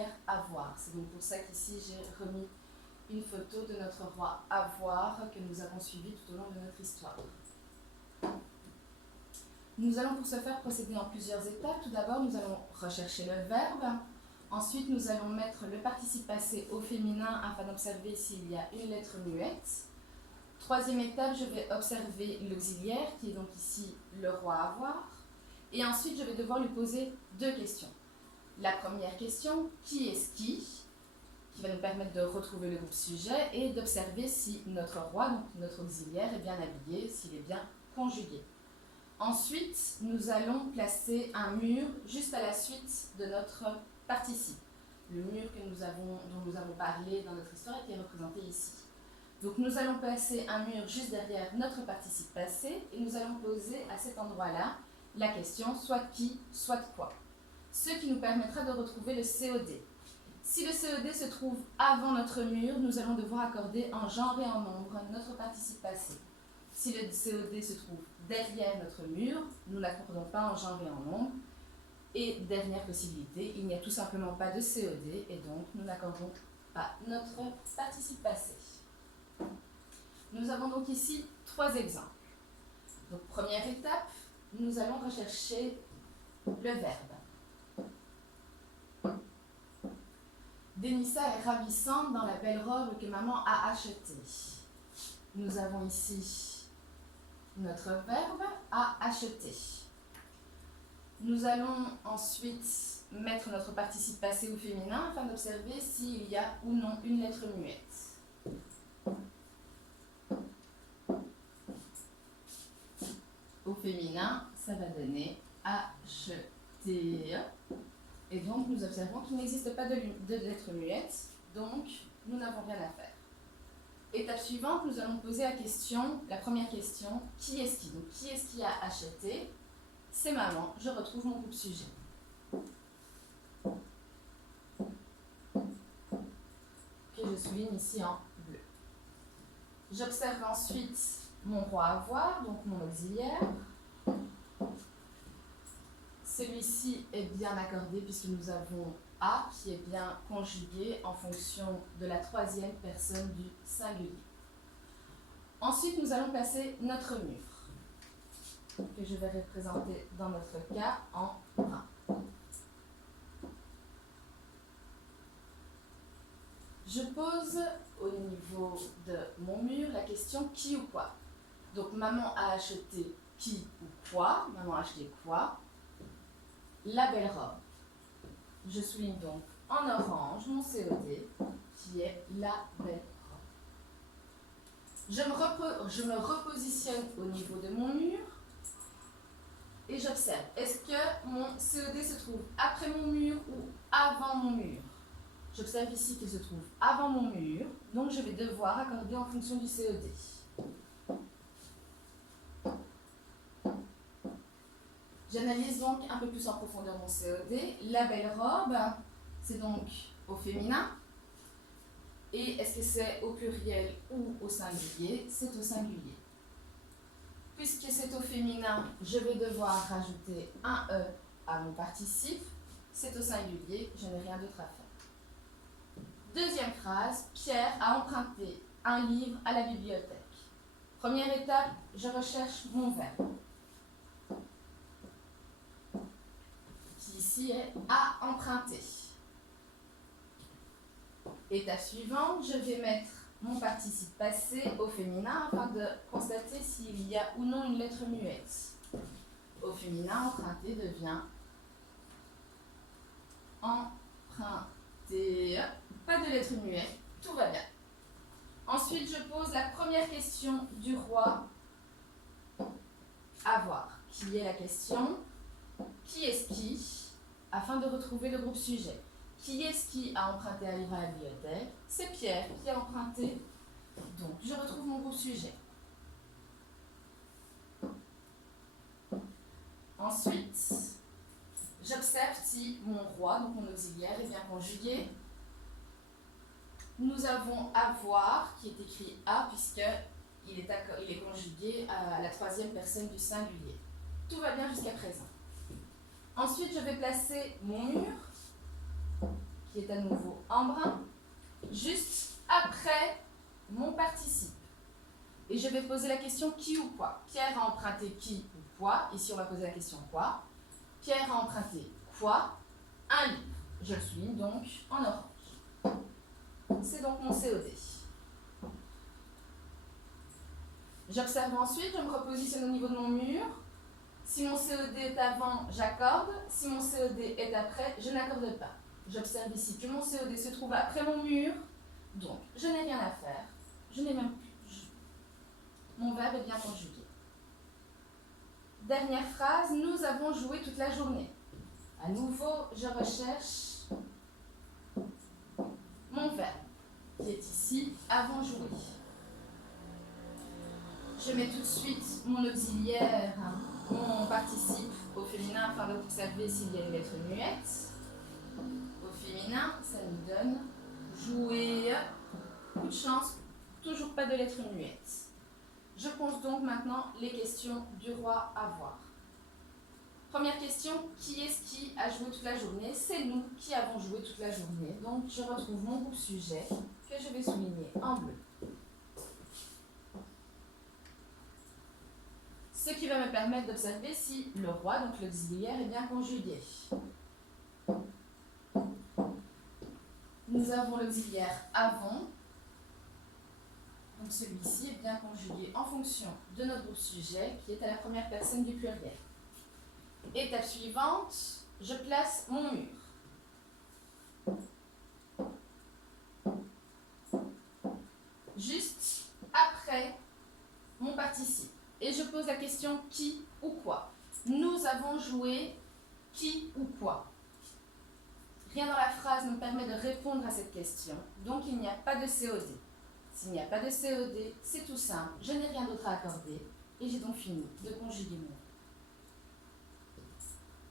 auxiliaire avoir. C'est donc pour ça qu'ici j'ai remis une photo de notre roi avoir que nous avons suivi tout au long de notre histoire. Nous allons pour ce faire procéder en plusieurs étapes. Tout d'abord, nous allons rechercher le verbe. Ensuite, nous allons mettre le participe passé au féminin afin d'observer s'il y a une lettre muette. Troisième étape, je vais observer l'auxiliaire, qui est donc ici le roi avoir. Et ensuite, je vais devoir lui poser deux questions. La première question, qui est-ce qui va nous permettre de retrouver le groupe sujet et d'observer si notre roi, donc notre auxiliaire, est bien habillé, s'il est bien conjugué. Ensuite, nous allons placer un mur juste à la suite de notre participe. Le mur dont nous avons parlé dans notre histoire et qui est représenté ici. Donc nous allons placer un mur juste derrière notre participe passé et nous allons poser à cet endroit-là la question soit qui, soit quoi. Ce qui nous permettra de retrouver le COD. Si le COD se trouve avant notre mur, nous allons devoir accorder en genre et en nombre notre participe passé. Si le COD se trouve derrière notre mur, nous n'accordons pas en genre et en nombre. Et dernière possibilité, il n'y a tout simplement pas de COD et donc nous n'accordons pas notre participe passé. Nous avons donc ici trois exemples. Donc première étape, nous allons rechercher le verbe. Denissa est ravissante dans la belle robe que maman a achetée. Nous avons ici notre verbe à acheter. Nous allons ensuite mettre notre participe passé au féminin afin d'observer s'il y a ou non une lettre muette. Au féminin, ça va donner acheter. Et donc, nous observons qu'il n'existe pas de lettre muette, donc nous n'avons rien à faire. Étape suivante, nous allons poser la première question, qui est-ce qui? Donc, qui est-ce qui a acheté? C'est maman, je retrouve mon groupe sujet. Que je souligne ici en bleu. J'observe ensuite mon roi avoir, donc mon auxiliaire. Celui-ci est bien accordé puisque nous avons A qui est bien conjugué en fonction de la troisième personne du singulier. Ensuite, nous allons placer notre mur, que je vais représenter dans notre cas en brun. Je pose au niveau de mon mur la question qui ou quoi. Donc maman a acheté qui ou quoi? Maman a acheté quoi? La belle robe. Je souligne donc en orange mon COD qui est la belle robe. Je me repositionne au niveau de mon mur et j'observe. Est-ce que mon COD se trouve après mon mur ou avant mon mur? J'observe ici qu'il se trouve avant mon mur, donc je vais devoir accorder en fonction du COD. J'analyse donc un peu plus en profondeur mon COD. La belle robe, c'est donc au féminin. Et est-ce que c'est au pluriel ou au singulier? C'est au singulier. Puisque c'est au féminin, je vais devoir rajouter un E à mon participe. C'est au singulier, je n'ai rien d'autre à faire. Deuxième phrase, Pierre a emprunté un livre à la bibliothèque. Première étape, je recherche mon verbe, qui ici est à emprunter. Étape suivante, je vais mettre mon participe passé au féminin afin de constater s'il y a ou non une lettre muette. Au féminin, emprunter devient emprunter. Pas de lettre muette, tout va bien. Ensuite, je pose la première question du roi avoir, qui est la question qui est-ce qui, afin de retrouver le groupe sujet. Qui est-ce qui a emprunté un livre à la bibliothèque? C'est Pierre qui a emprunté. Donc, je retrouve mon groupe sujet. Ensuite, j'observe si mon roi, donc mon auxiliaire, est bien conjugué. Nous avons avoir, qui est écrit A, puisqu'il est conjugué à la troisième personne du singulier. Tout va bien jusqu'à présent. Ensuite, je vais placer mon mur, qui qui est à nouveau en brun, juste après mon participe. Et je vais poser la question qui ou quoi. Pierre a emprunté qui ou quoi. Ici, on va poser la question quoi. Pierre a emprunté quoi? Un livre. Je le souligne donc en orange. C'est donc mon COD. J'observe ensuite, je me repositionne au niveau de mon mur. Si mon COD est avant, j'accorde. Si mon COD est après, je n'accorde pas. J'observe ici que mon COD se trouve après mon mur, donc je n'ai rien à faire. Je n'ai même plus. Mon verbe est bien conjugué. Dernière phrase, nous avons joué toute la journée. À nouveau, je recherche mon verbe, qui est ici, avons joué. Je mets tout de suite mon auxiliaire, mon participe au féminin afin d'observer s'il y a une lettre muette. Au féminin, ça nous donne jouer. Coup de chance, toujours pas de lettre muette. Je pose donc maintenant les questions du roi à voir. Première question, qui est-ce qui a joué toute la journée? C'est nous qui avons joué toute la journée. Donc je retrouve mon groupe sujet que je vais souligner en bleu. Ce qui va me permettre d'observer si le roi, donc l'auxiliaire, est bien conjugué. Nous avons l'auxiliaire avant. Donc celui-ci est bien conjugué en fonction de notre groupe sujet qui est à la première personne du pluriel. Étape suivante, je place mon mur. Juste après mon participe. Et je pose la question qui ou quoi. Nous avons joué qui ou quoi. Rien dans la phrase me permet de répondre à cette question. Donc il n'y a pas de COD. S'il n'y a pas de COD, c'est tout simple. Je n'ai rien d'autre à accorder et j'ai donc fini de conjuguer mon verbe.